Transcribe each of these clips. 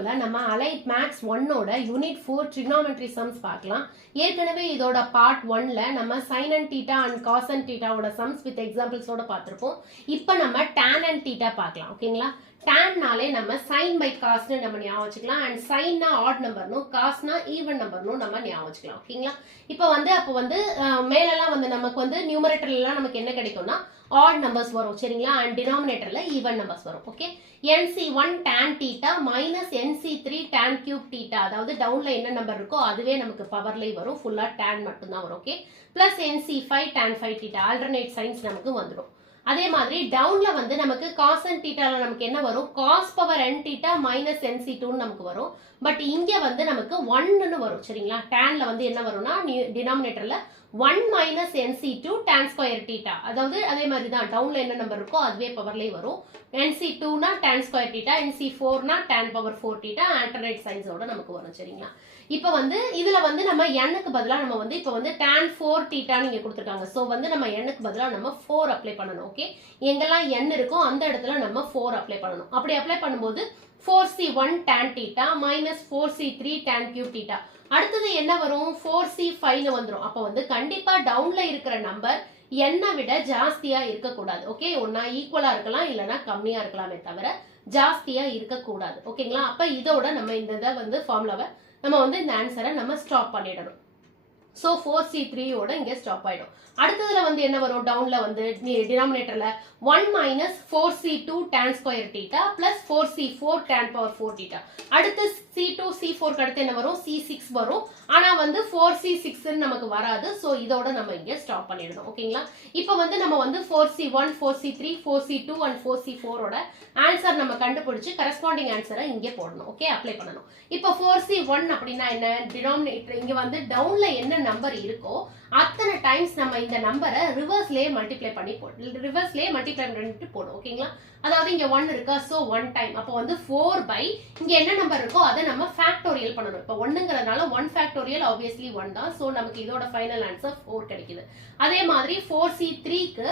வீடியோல நம்ம allied maths 1 ஓட யூனிட் 4 trigonometry sums பார்க்கலாம். ஏற்கனவே இதோட பார்ட் 1ல நம்ம sin and theta and cos and theta ஓட sums with examples ஓட பார்த்திருப்போம். இப்போ நம்ம tan and theta பார்க்கலாம். ஓகேங்களா? tan நாலே நம்ம sin by cos னு நம்ம ஞாபகம் வச்சுக்கலாம் and sin னா odd number னு cos னா even number னு நம்ம ஞாபகம் வச்சுக்கலாம். ஓகேங்களா? இப்போ வந்து மேலலாம் வந்து நமக்கு வந்து நியூமரேட்டர்ல நமக்கு என்ன கிடைக்கும்னா odd numbers வரும் சரிங்களா and denominatorல even numbers வரும். Okay nc1 tan theta minus nc3 tan cube theta அதாவது டவுன்ல என்ன நம்பர் இருக்கோ அதுவே நமக்கு பவர்லயே வரும் ஃபுல்லா tan மட்டும் தான் வரும். Okay plus nc5 tan 5 theta alternate science நமக்கு வந்துடும். அதே மாதிரி டவுன்ல வந்து நமக்கு cos and theta நமக்கு என்ன வரும் cos power n theta minus nc2 நமக்கு வரும். பட் இங்க வந்து நமக்கு 1 ன்னு வரும் சரிங்களா. tanல வந்து என்ன வரும்னா டினாமினேட்டர்ல 1 minus nc2 tan square theta அதாவது அதே மாதிரி தான் டவுன்ல என்ன நம்பர் இருக்கோ அதுவே பவர்லயே வரும். nc2 னா tan square theta, nc4 னா tan power 4 theta ஆல்டர்னேட் சைன்ஸோட நமக்கு வரும் சரிங்களா. இப்போ வந்து இதுல வந்து நம்ம n க்கு பதிலா நம்ம வந்து இப்போ வந்து tan 4 theta னு இங்க கொடுத்திருக்காங்க. சோ வந்து நம்ம n க்கு பதிலா நம்ம 4 அப்ளை பண்ணனும். ஓகே எங்கெல்லாம் n இருக்கோ அந்த இடத்துல நம்ம 4 அப்ளை பண்ணனும். அப்படி அப்ளை பண்ணும்போது 4c1 tan theta minus 4c3 tan cube theta அடுத்தது என்ன வரும் 4c5 னு வந்துரும். அப்ப வந்து கண்டிப்பா டவுன்ல இருக்கிற நம்பர் n விட ஜாஸ்தியா இருக்க கூடாது. ஓகே ஒண்ணா ஈக்குவலா இருக்கலாம் இல்லனா கம்மியா இருக்கலாமே தவிர ஜாஸ்தியா இருக்க கூடாது. ஓகேங்களா? அப்ப இதோட நம்ம இந்த வந்து ஃபார்முலாவை நம்ம வந்து இந்த ஆன்சரை நம்ம ஸ்டாப் பண்ணிடணும். சோ 4c3 ஓட இங்க ஸ்டாப் ஆயிடும். அடுத்ததுல வந்து என்ன வரும் டவுன்ல வந்து டினாமினேட்டர்ல 1 minus 4c2 tan square theta plus 4c4 tan power 4 theta அடுத்து c2 c4 க்கு அடுத்து என்ன வரும் c6 வரும். ஆனா வந்து 4c6 ன்னு நமக்கு வராது. சோ இதோட நம்ம இங்க ஸ்டாப் பண்ணிடணும். ஓகேங்களா? இப்போ வந்து நம்ம வந்து 4c1 4c3 4c2 and 4c4 ஓட ஆன்சர் நம்ம கண்டுபிடிச்சு கரெஸ்பாண்டிங் ஆன்சரை இங்க போடணும். ஓகே அப்ளை பண்ணனும். இப்போ 4c1 அப்படினா என்ன டினாமினேட்டர் இங்க வந்து டவுன்ல என்ன நம்பர் இருக்கோ அத்தனை டைம்ஸ் நம்ம இந்த நம்பரை ரிவர்ஸ்லயே மல்டிப்ளை பண்ணி பண்ணிட்டு போடும். ஓகேங்களா? அதாவது இங்க 1 இருக்கா சோ 1 டைம் அப்ப வந்து 4 by இங்க என்ன நம்பர் இருக்கோ அதை நம்ம ஃபேக்டோரியல் பண்ணனும். இப்போ 1ங்கறதால 1 ஃபேக்டோரியல் obviously 1 தான். சோ நமக்கு இதோட ஃபைனல் ஆன்சர் 4 கிடைக்குது. அதே மாதிரி 4c3 க்கு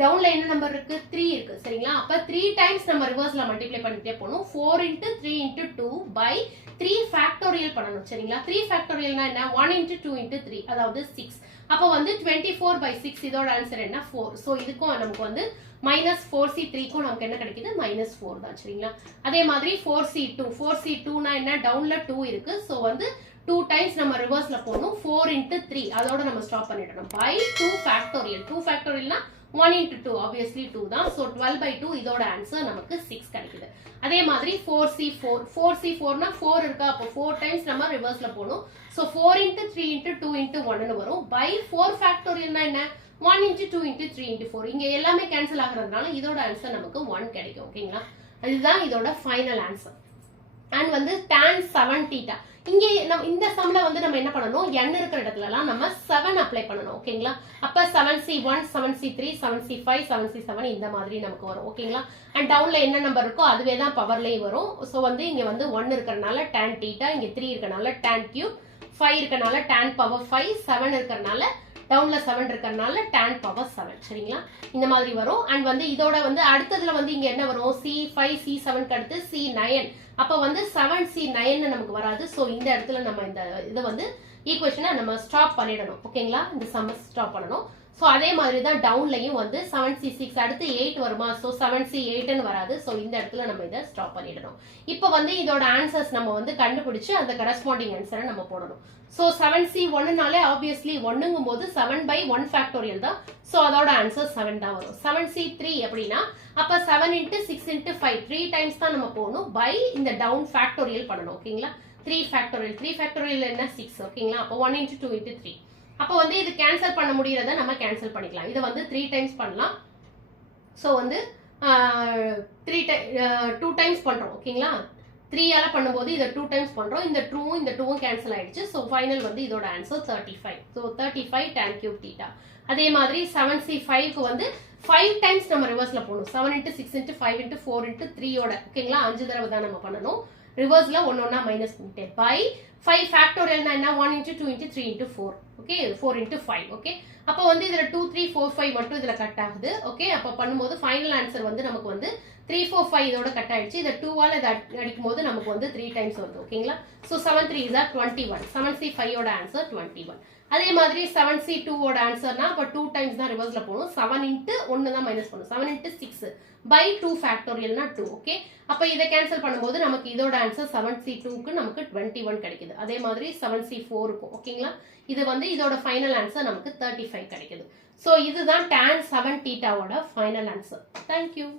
டவுன்ல என்ன நம்பர் இருக்கு 3 இருக்கு சரிங்களா. அப்ப 3 டைம்ஸ் நம்ம ரிவர்ஸ்ல மல்டிப்ளை பண்ணிட்டே போணும். 4 into 3 into 2 by 3 ஃபேக்டோரியல் பண்ணனும் சரிங்களா. 3 ஃபேக்டோரியல்னா என்ன 1 into 2 into 3 அதாவது 6. அப்ப வந்து 24 by 6 இதோட ஆன்சர் என்ன 4. சோ இதுக்கும் நமக்கு வந்து minus 4c3 க்கும் நமக்கு என்ன கிடைக்குது minus 4 தான் சரிங்களா. அதே மாதிரி 4c2 னா என்ன டவுன்ல 2 இருக்கு. சோ வந்து 2 டைம்ஸ் நம்ம ரிவர்ஸ்ல போணும் 4 into 3 அதோட நம்ம ஸ்டாப் பண்ணிடணும் by 2 ஃபேக்டோரியல் 2 ஃபேக்டோரியல்னா 1 into 2 obviously 2 தான். சோ 12 by 2 இதோட ஆன்சர் நமக்கு 6 கிடைக்குது. அதே மாதிரி 4c4 னா 4 இருக்கா அப்ப 4 டைம்ஸ் நம்ம ரிவர்ஸ்ல போணும். சோ 4 into 3 into 2 into 1 ன்னு வரும். by 4 ஃபேக்டோரியல்னா என்ன 1 into 2 into 3 into 4 இங்க எல்லாமே கேன்சல் ஆகுறதுனால இதோட ஆன்சர் நமக்கு 1 கிடைக்கும். ஓகேங்களா? அதுதான் இதோட ஃபைனல் ஆன்சர். அண்ட் வந்து tan 7 theta இங்க இந்த சம்ல வந்து நம்ம என்ன பண்ணணும் n இருக்கிற இடத்துலலாம் நம்ம 7 அப்ளை பண்ணணும். ஓகேங்களா? அப்ப 7c1 7c3 7c5 7c7 இந்த மாதிரி நமக்கு வரும். ஓகேங்களா? அண்ட் டவுன்ல என்ன நம்பர் இருக்கோ அதுவே தான் பவர்லயே வரும். சோ வந்து இங்க வந்து 1 இருக்கறனால tan theta இங்க 3 இருக்கறனால tan cube 5 இருக்கறனால tan power 5 7 இருக்கறனால டவுன்ல 7 இருக்கறனால tan power 7 சரிங்களா. இந்த மாதிரி வரும். அண்ட் வந்து இதோட வந்து அடுத்ததுல வந்து இங்க என்ன வரும் c5 c7 க்கு அடுத்து c9 அப்ப வந்து 7c9 நமக்கு வராது. சோ இந்த இடத்துல நம்ம இந்த இத வந்து ஈக்குவேஷனை நம்ம ஸ்டாப் பண்ணிடணும். ஓகேங்களா? இந்த சம் ஸ்டாப் பண்ணனும். சோ அதே மாதிரி தான் டவுன்லயும் வந்து 7c6 அடுத்து 8 வருமா சோ 7c8 ன்னு வராது. சோ இந்த இடத்துல நம்ம இத ஸ்டாப் பண்ணிடணும். இப்போ வந்து இதோட ஆன்சர்ஸ் நம்ம வந்து கண்டுபிடிச்சு அந்த கரெஸ்பாண்டிங் ஆன்சரை நம்ம போடணும். சோ 7c1 னாலே obviously 1ங்கும்போது 7 by 1 ஃபேக்டோரியல் தான். சோ அதோட ஆன்சர் 7 தான் வரும். 7c3 அப்படினா அப்ப 7 into 6 into 5 3 டைம்ஸ் தான் நம்ம போணும் by இந்த டவுன் ஃபேக்டோரியல் பண்ணனும். ஓகேங்களா? 3 ஃபேக்டோரியல் என்ன 6. ஓகேங்களா? அப்ப 1 into 2 into 3 அப்ப வந்து இது கேன்சல் பண்ண முடியறத நம்ம கேன்சல் பண்ணிக்கலாம். இத வந்து 3 டைம்ஸ் பண்ணலாம். சோ வந்து 2 டைம்ஸ் பண்றோம். ஓகேங்களா? 3 ஆல பண்ணும்போது இத 2 டைம்ஸ் பண்றோம். இந்த 2ம் கேன்சல் ஆயிடுச்சு. சோ ஃபைனல் வந்து இதோட answer 35. So 35 tan cube theta. அதே மாதிரி 7c5 க்கு வந்து 5 டைம்ஸ் நம்ம ரிவர்ஸ்ல போணும். 7 into 6 into 5 into 4 into 3 ஓட ஓகேங்களா 5 தடவை தான் நம்ம பண்ணனும். ரிவர்ஸ்ல ஒன்னொன்னா மைனஸ் பண்ணிட்டே பை 5 ஃபேக்டோரியல்னா என்ன 1 into 2 into 3 into 4 okay 4 into 5 okay அப்போ வந்து இதுல 2 3 4 5 மட்டும் இதுல கட் ஆகுது ஓகே அப்போ பண்ணும்போது ஃபைனல் ஆன்சர் வந்து நமக்கு வந்து 3 4 5 இதோட கட் ஆயிடுச்சு இத 2 ஆல இத அடிக்கும் போது நமக்கு வந்து 3 டைம்ஸ் வருது ஓகேங்களா சோ 7 3 is 21 7c 5 ஓட ஆன்சர் 21 அதே மாதிரி 7c 2 ஓட ஆன்சர்னா அப்ப 2 டைம்ஸ் தான் ரிவர்ஸ்ல போணும் 7 into 1 தான் மைனஸ் பண்ணனும் 7 into 6 by 2 ஃபேக்டோரியல்னா 2 ஓகே அப்ப இத கேன்சல் பண்ணும்போது நமக்கு இதோட ஆன்சர் 7c2 க்கு நமக்கு 21 கிடைக்குது அதே மாதிரி 7c4 க்கும் ஓகேங்களா இது வந்து இதோட ஃபைனல் ஆன்சர் நமக்கு 35 கிடைக்குது சோ இதுதான் tan 7 θ ஓட ஃபைனல் ஆன்சர் Thank you